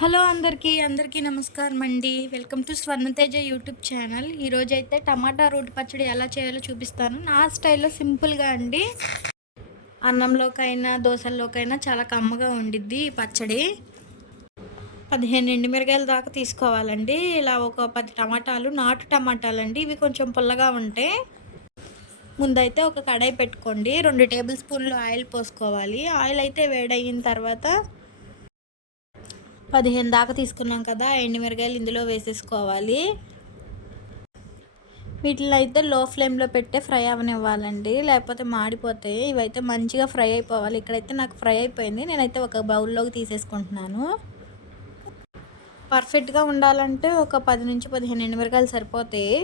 Hello అందరికీ అందరికీ నమస్కారం అండి. Welcome to Swarnateja YouTube channel. ఈరోజు అయితే టమాటా రోటి పచ్చడి ఎలా చేయాలో చూపిస్తాను. నా స్టైల్లో సింపుల్గా అండి. అన్నంలోకైనా దోశల్లోకైనా చాలా కమ్మగా ఉండిద్ది ఈ పచ్చడి. పదిహేను ఎండుమిరగాయల దాకా తీసుకోవాలండి. ఇలా ఒక పది టమాటాలు నాటు టమాటాలు అండి ఇవి కొంచెం పుల్లగా ఉంటాయి ముందైతే ఒక కడాయి పెట్టుకోండి. రెండు టేబుల్ స్పూన్లు ఆయిల్ పోసుకోవాలి. ఆయిల్ అయితే వేడయిన తర్వాత పదిహేను దాకా తీసుకున్నాం కదా ఎండుమిరగాయలు ఇందులో వేసేసుకోవాలి. వీటిని అయితే లో ఫ్లేమ్లో పెట్టే ఫ్రై అవనివ్వాలండి లేకపోతే మాడిపోతాయి. ఇవైతే మంచిగా ఫ్రై అయిపోవాలి. ఇక్కడైతే నాకు ఫ్రై అయిపోయింది నేనైతే ఒక బౌల్లోకి తీసేసుకుంటున్నాను. పర్ఫెక్ట్గా ఉండాలంటే ఒక పది నుంచి పదిహేను ఎండుమిరకాయలు సరిపోతాయి.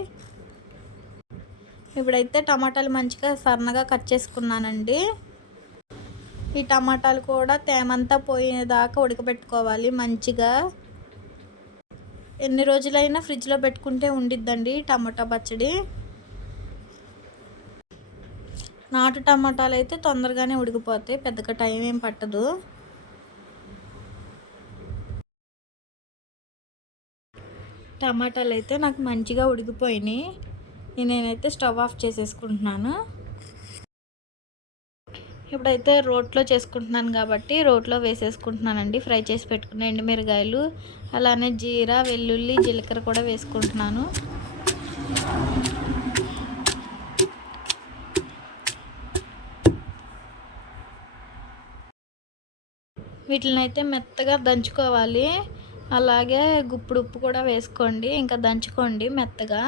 ఇప్పుడైతే టమాటాలు మంచిగా సన్నగా కట్ చేసుకున్నానండి. ఈ టమాటాలు కూడా తేమంతా పోయేదాకా ఉడకబెట్టుకోవాలి మంచిగా. ఎన్ని రోజులైనా ఫ్రిడ్జ్లో పెట్టుకుంటే ఉండిద్దండి టమాటా పచ్చడి. నాటు టమాటాలు అయితే తొందరగానే ఉడికిపోతాయి పెద్దగా టైం ఏం పట్టదు. టమాటాలు అయితే నాకు మంచిగా ఉడికిపోయినాయి. నేనైతే స్టవ్ ఆఫ్ చేసేసుకుంటున్నాను. ఇప్పుడైతే రోట్లో చేసుకుంటున్నాను కాబట్టి రోట్లో వేసేసుకుంటున్నానండి. ఫ్రై చేసి పెట్టుకున్న ఎండుమిరగాయలు అలానే జీరా వెల్లుల్లి జీలకర్ర కూడా వేసుకుంటున్నాను. వీటిని అయితే మెత్తగా దంచుకోవాలి. అలాగే గుప్పుడు ఉప్పు కూడా వేసుకోండి. ఇంకా దంచుకోండి మెత్తగా.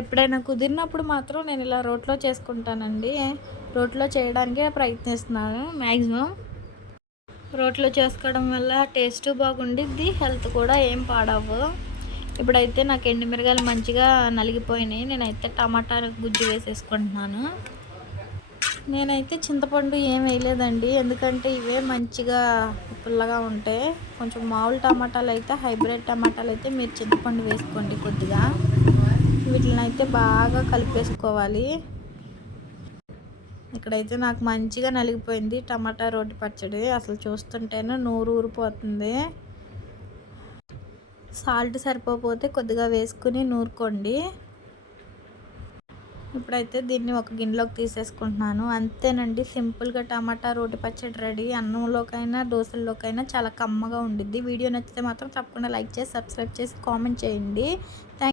ఎప్పుడైనా కుదిరినప్పుడు మాత్రం నేను ఇలా రోట్లో చేసుకుంటానండి. రోట్లో చేయడానికే ప్రయత్నిస్తున్నాను మ్యాక్సిమం రోట్లో చేసుకోవడం వల్ల టేస్ట్ బాగుండిద్ది హెల్త్ కూడా ఏం పాడవు ఇప్పుడైతే నాకు ఎండుమిరగాయలు మంచిగా నలిగిపోయినాయి. నేనైతే టమాటా గుజ్జు వేసేసుకుంటున్నాను. నేనైతే చింతపండు ఏం వేయలేదండి. ఎందుకంటే ఇవే మంచిగా పుల్లగా ఉంటాయి కొంచెం మామూలు టమాటాలు అయితే హైబ్రిడ్ టమాటాలు అయితే మీరు చింతపండు వేసుకోండి కొద్దిగా. వీటిని అయితే బాగా కలిపేసుకోవాలి. ఇక్కడైతే నాకు మంచిగా నలిగిపోయింది. టమాటా రోటి పచ్చడి అసలు చూస్తుంటేనే నూరు ఊరిపోతుంది. సాల్ట్ సరిపోతే కొద్దిగా వేసుకుని నూరుకోండి. ఇప్పుడైతే దీన్ని ఒక గిన్నెలోకి తీసేసుకుంటున్నాను. అంతేనండి సింపుల్గా టమాటా రోటి పచ్చడి రెడీ. అన్నంలోకైనా దోశల్లోకైనా చాలా కమ్మగా ఉండిద్ది. వీడియో నచ్చితే మాత్రం తప్పకుండా లైక్ చేసి సబ్స్క్రైబ్ చేసి కామెంట్ చేయండి. థ్యాంక్